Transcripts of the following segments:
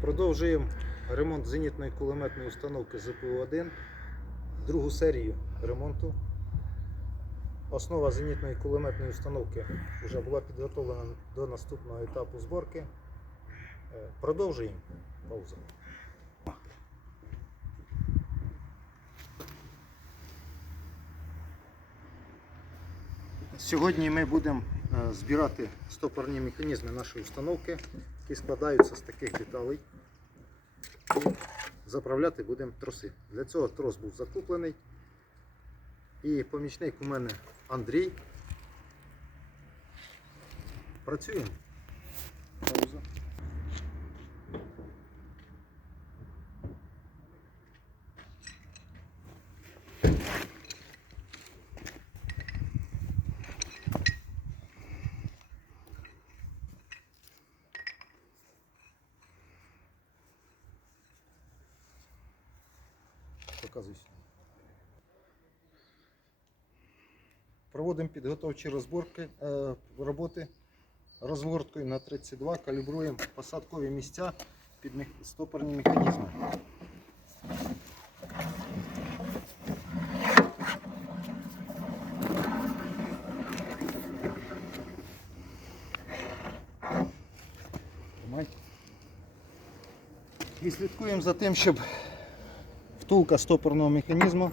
Продовжуємо ремонт зенітної кулеметної установки ЗПУ-1, другу серію ремонту. Основа зенітної кулеметної установки вже була підготовлена до наступного етапу зборки. Е, Продовжуємо. Пауза. Сьогодні ми будемо збирати стопорні механізми нашої установки, які складаються з таких деталей. І заправляти будемо троси. Для цього трос був закуплений. І помічник у мене Андрій. Працюємо. Пауза. Показуй. Проводимо підготовчі розборки е, роботи розгорткою на 32, калібруємо посадкові місця під стопорні механізми. І слідкуємо за тим, щоб втулка стопорного механізму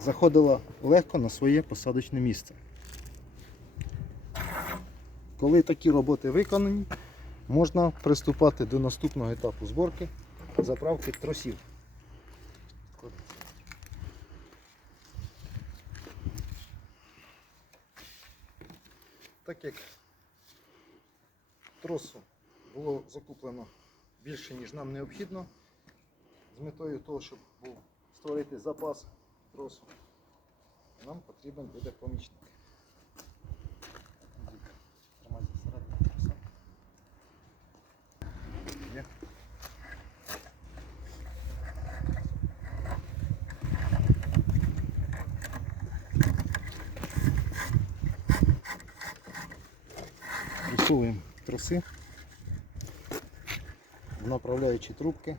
заходила легко на своє посадочне місце. Коли такі роботи виконані, можна приступати до наступного етапу зборки заправки тросів. Так як тросу було закуплено більше, ніж нам необхідно, метою того, щоб був створити запас тросу, нам потрібен буде помічник. Висовуємо троси в направляючі трубки.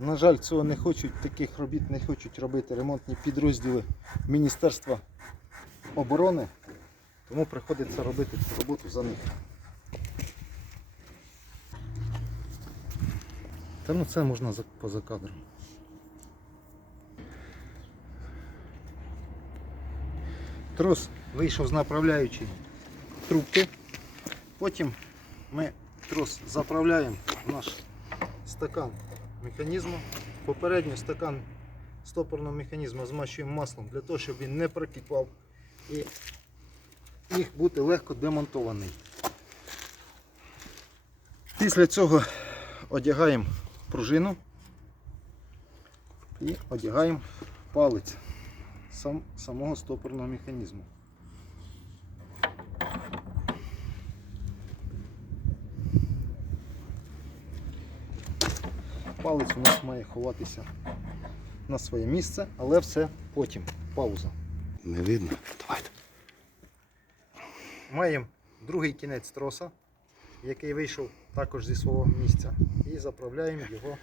На жаль, цього не хочуть, таких робіт не хочуть робити ремонтні підрозділи Міністерства оборони, тому приходиться робити цю роботу за них. Та ну це можна поза кадром. Трос вийшов з направляючої трубки. Потім ми трос заправляємо в наш стакан механізму. Попередньо стакан стопорного механізму змащуємо маслом для того, щоб він не прокипав і міг бути легко демонтований. Після цього одягаємо пружину і одягаємо палець сам, самого стопорного механізму. Палець у нас має ховатися на своє місце, але все потім. Пауза. Не видно. Давайте. Маємо другий кінець троса, який вийшов також зі свого місця. І заправляємо його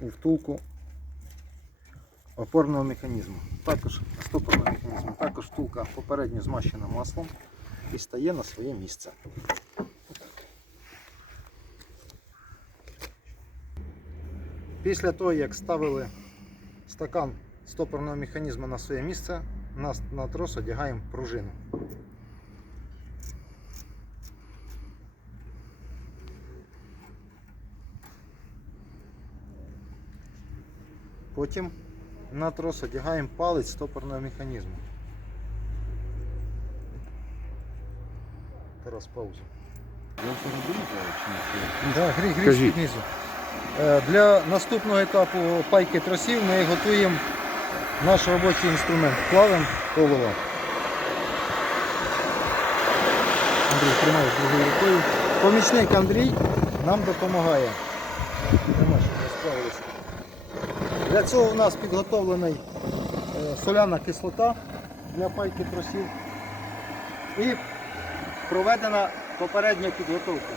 у втулку опорного механізму. Також стопорного механізму. Також втулка попередньо змащена маслом і стає на своє місце. Після того, як ставили стакан стопорного механізму на своє місце, на, на трос одягаємо пружину. Потім на трос одягаємо палець стопорного механізму. Тарас паузу. Ви це робили чи ні? Да, грі, грі Кажіть. Е, Для наступного етапу пайки тросів ми готуємо наш робочий інструмент. Плавимо олово. Андрій тримає другою рукою. Помічник Андрій нам допомагає. Для цього у нас підготовлений е, соляна кислота для пайки тросів і проведена попередня підготовка.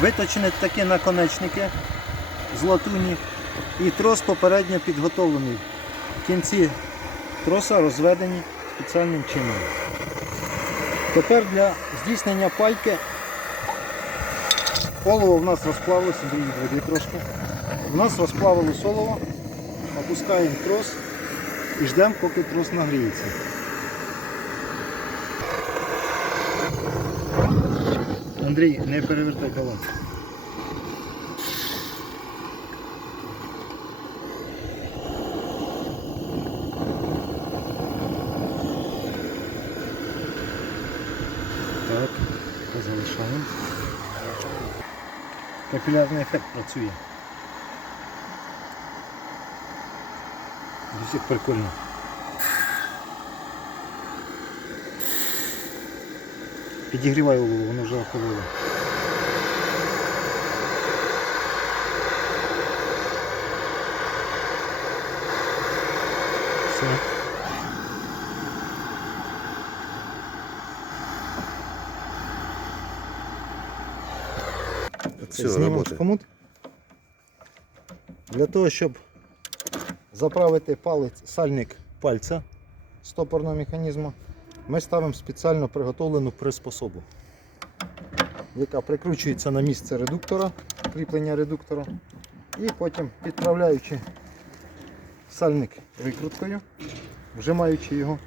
Виточені такі наконечники з латуні і трос попередньо підготовлений. В кінці троса розведені спеціальним чином. Тепер для здійснення пайки олово в нас розплавилося, відведи трошки. У нас розплавилось олово, опускаємо трос і ждемо, поки трос нагріється. Андрій, не перевертай балон. Так, залишаємо. Капілярний ефект працює. Досить прикольно. Підігрівай голову, воно вже охололо. Все. Все, Знімемо работает. хомут. Для того, щоб заправити палець, сальник пальця стопорного механізму, ми ставимо спеціально приготовлену приспособу, яка прикручується на місце редуктора, кріплення редуктора. І потім, підправляючи сальник викруткою, вжимаючи його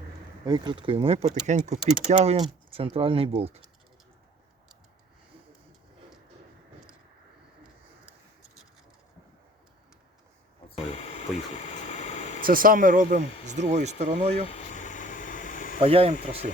викруткою, ми потихеньку підтягуємо центральний болт. Поїхали. Це саме робимо з другою стороною. Паяємо троси.